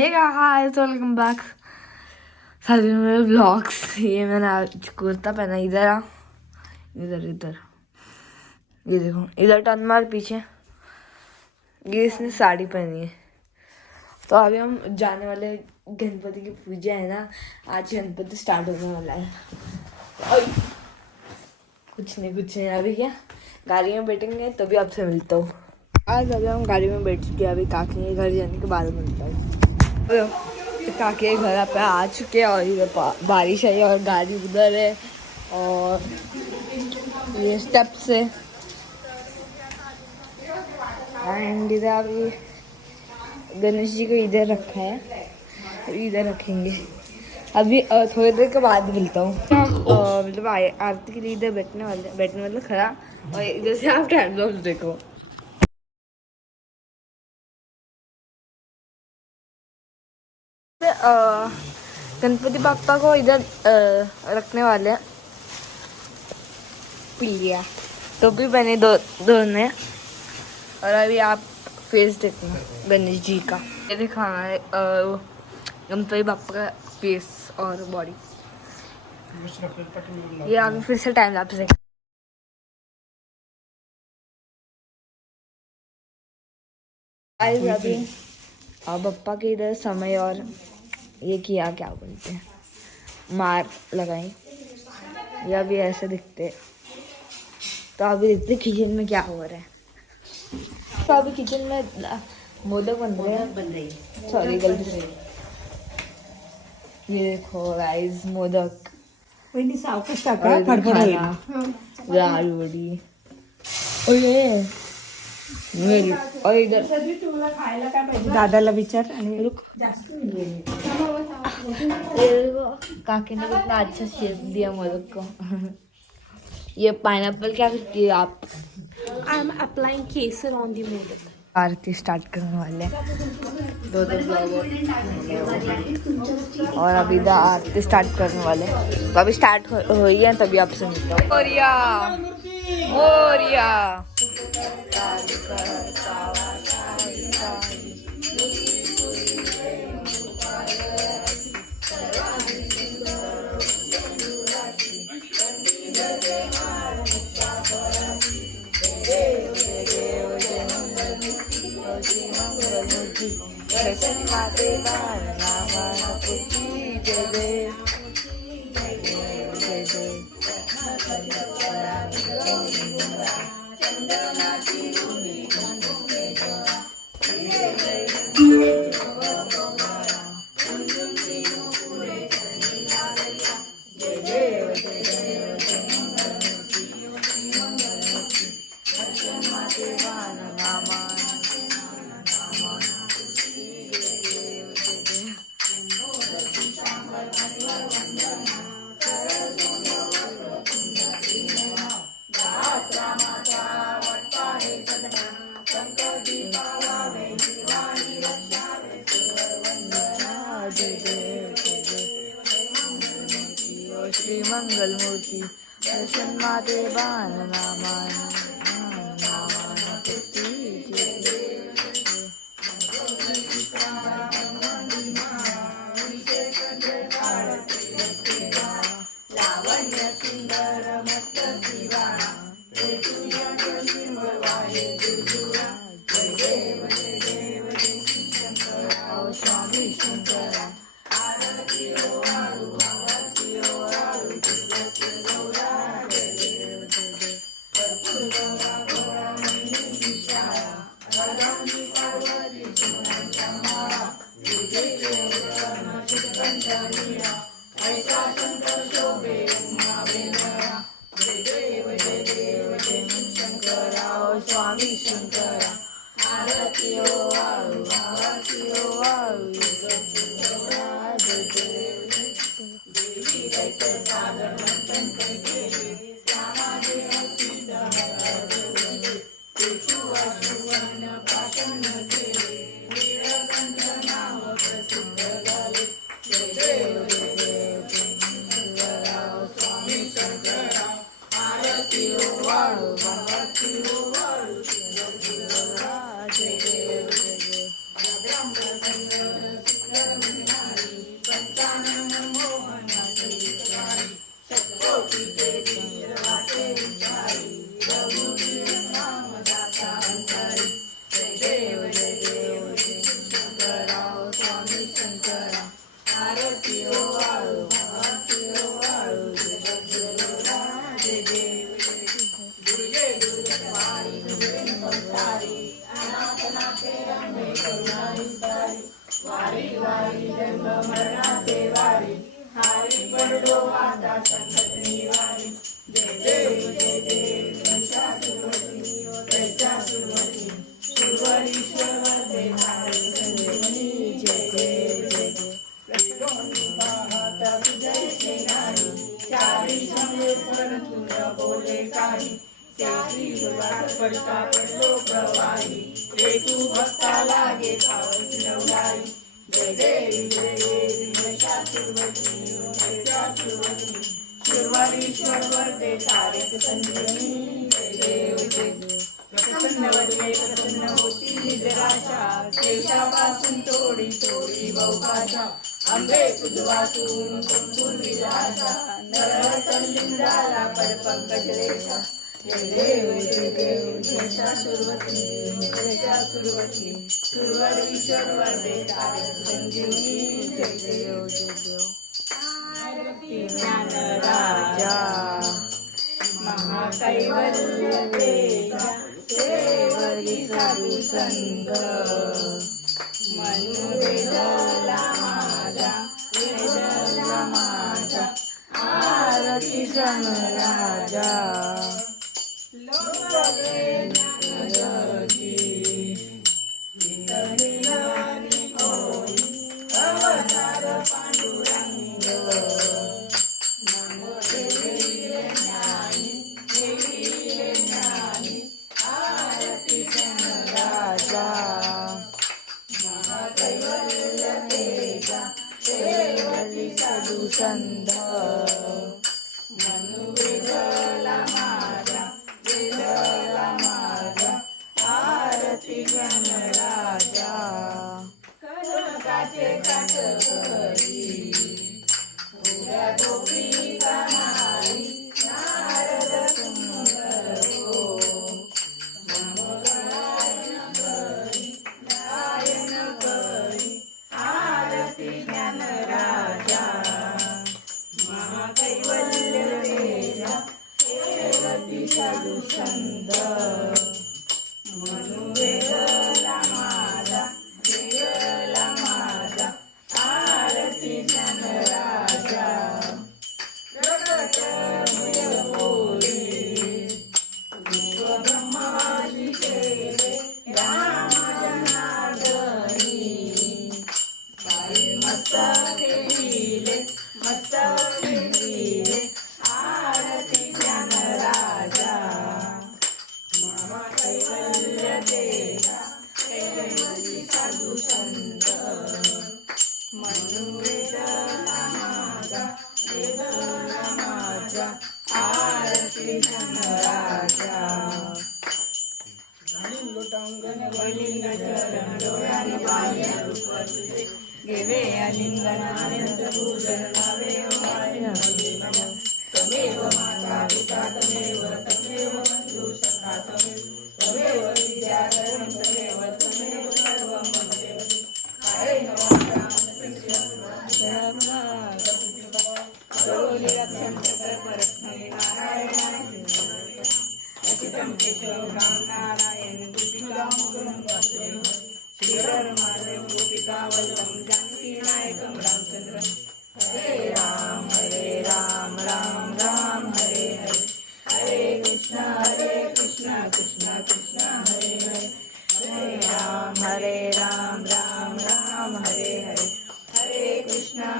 हे hi welcome back सारे मेरे ब्लॉग्स। ये मैंने आज कुर्ता पहना, इधर आ, इधर इधर ये देखो, इधर टर्न मार पीछे। ये इसने साड़ी पहनी है। तो अभी हम जाने वाले, गणपति की पूजा है ना, आज गणपति स्टार्ट होने वाला है। कुछ नहीं अभी क्या गाड़ी में बैठेंगे तभी आपसे मिलता हूँ। आज अभी हम गाड़ी में बैठ चुके हैं, अभी काकी के घर जाने के बाद मिलता हूँ। काकी के घर पे आ चुके हैं और इधर बारिश आई और गाड़ी उधर है और ये स्टेप्स है एंड इधर अभी गणेश जी को इधर रखा है, इधर रखेंगे। अभी थोड़ी देर के बाद मिलता हूँ। मतलब आरती के लिए इधर बैठने मतलब खड़ा, और इधर से आप टाइम देखो। गणपति बाप्पा को इधर रखने वाले हैं। पिलिया तो भी बने दोनों। और अभी आप फेस देखना गणेश जी का, ये दिखाना है गणपति बाप्पा का फेस और बॉडी। ये अभी फिर से टाइम लैप्स है। अभी बाप्पा के इधर समय और ये किया, क्या बोलते हैं, मार लगाई। ये अभी ऐसे दिखते। तो अभी देखते किचन में क्या हो रहा है। तो अभी किचन में मोदक बन रही है, सॉरी गलती से। ये देखो गाइस, मोदक आलू बड़ी और ये और इधर दादाला विचार। काकी ने कितना अच्छा शेप दिया मोदक को। ये पाइनएप्पल क्या करती है आप? I am applying Kesar on the modak. आरती स्टार्ट करने वाले हैं, दो ब्लॉगर और अभी इधर आरती स्टार्ट करने वाले हैं। तो अभी स्टार्ट हो ही है, तभी आपसे मिलता हूँ। मोरिया मोरिया श्री मंगल मूर्ति दर्शन माते बान नामान स्वामी शंकरा राजा महाकैवल्य तेजा सेवरी साधू संग वेदला माझा आरती सन राजा संध वेदला माझा आरती गण राजा कनकाचे काठ करी उड्या गोपिका नारी नारद सुंदर हो गायन करी आरती ज्ञान राजा महाकैवल्य तेजा सेवती साधू संत वेदला माझा आरती ज्ञान राजा प्रकट होई विश्वब्रह्माची केले राम जनार्दनी पायी मस्तके लिहिले आरती ज्ञान राजा महाकैवल्य तेजा सेवती साधू संत वेदला माझा आरती ज्ञान राजा वैलिंग चरण डोळ्याने पाहिजे रूप तुझे गेवे आलिंगन आनंद भूषण लावे तमेव माता पिता तमेव बंधू सखा तमेव विद्याधरं तमेव सर्वं ममेव कायेन वाचा अचितं केशवं नारायण गोपिकामुखं वासुदेव श्रीधरमाधव गोपिकावल्लभं जानकी नायकं रामचंद्र हरे राम राम राम हरे हरे हरे कृष्ण कृष्ण कृष्ण हरे हरे हरे राम राम हरे हरे हरे कृष्ण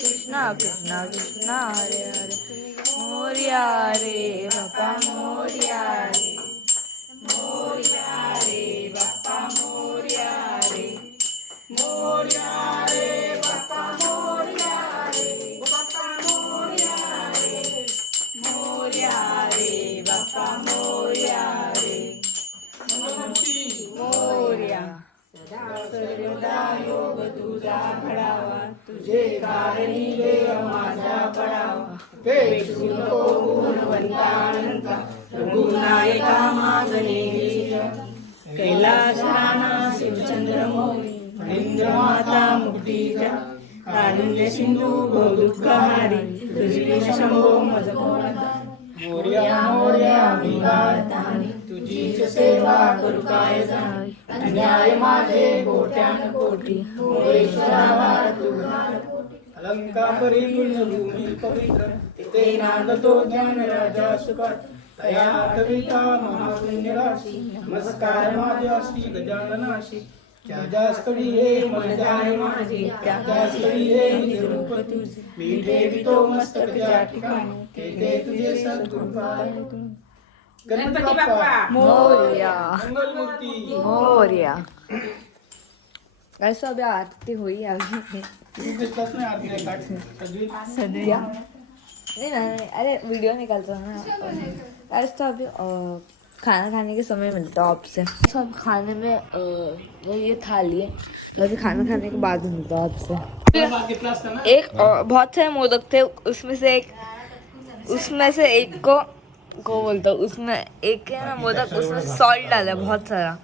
कृष्ण कृष्ण हरे हरे मोरया रे बाप्पा मोरया रे बाप्पा मोरया रे बाप्पा मोरया रे बाप्पा मोरया रे बाप्पा मोरया रे मोरया सर्वदा योग तुझा घडावा तुझे कारणी देव माझा पडावा पेक्षू नको गुणवंतानंता रघुनायका मागणे कैलासराना शिवचंद्र मोही इंद्र माता मुक्तीच्या कारुण्य सिंधू भवदुःखहारी तुझी शंभो मजकोनता मोरया मोरया भिंगातानी तुझीच सेवा करू काय जाणी अन्याय माझे कोट्यान कोटी अलंकापरी पुण्यभूमी पवित्र तिथे नांदतो ज्ञान राजा सुकर तया कविता महापुण्य राशी नमस्कार माझ्याशी गजाननाशी क्या जास्तडी हे मजाय माझी क्या जास्तडी हे निरूप तुझे मी ठेवितो मस्तक त्या ठिकाणी ते तुझे सद्गुण गणपती बाप्पा मोरया मंगलमूर्ती मोरया। ऐसा अभी आरती हुई अभी तू दिसलास नाही आरती काढ सगळी क्या नहीं नहीं अरे वीडियो निकालता हूँ ना। ऐसा तो अभी खाना खाने के समय मिलता है आपसे सब खाने में वो ये थाली है तो अभी खाना खाने के बाद मिलता है आपसे। घेतला असता ना एक बहुत सारे मोदक थे उसमें से एक को बोलता हूँ उसमें एक है ना मोदक उसमें सॉल्ट डाला है बहुत सारा।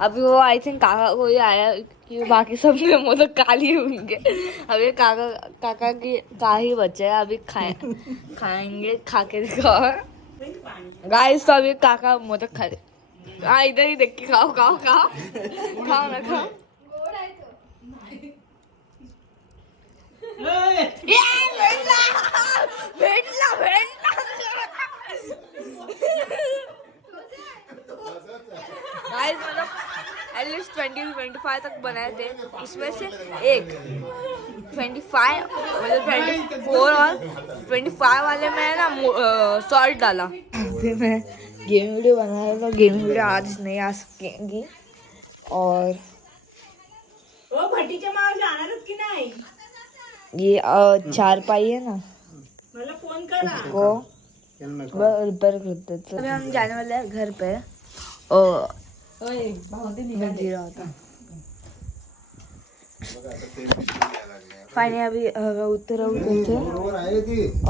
अभी वो आई थिंक काका को ही आया कि बाकी सब में मोदक काली होंगे। अभी काका की का ही बचे है अभी खाएंगे खा के दिखाओ गाइस। तो अभी काका मोदक खा रहे। हाँ इधर ही देख के खाओ खाओ खाओ खाओ ना खाओ। भेटला गाइस मतलब एटलीस्ट 20-25 तक बनाए थे उसमें से एक 25 मतलब 24 और 25 वाले में ना सॉल्ट डाला। अभी मैं गेम वीडियो बना रहा था गेम वीडियो आज नहीं आ सकेंगी और भट्टीच्या मागे जाणारच की नाही ये चारपाई है ना मला फोन करा उसको रिपेयर करते थे। अभी हम जाने वाले हैं घर पे और मैं जी रहा था फाइनली अभी उतर थे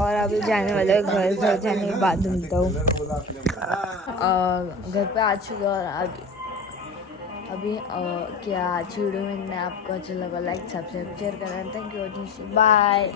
और अभी जाने वाले हैं घर जाने के बाद मिलता हूँ। घर पे आ चुका और अभी क्या आज वीडियो में आपको अच्छा लगा लाइक सब्सक्राइब शेयर करना। Thank you bye.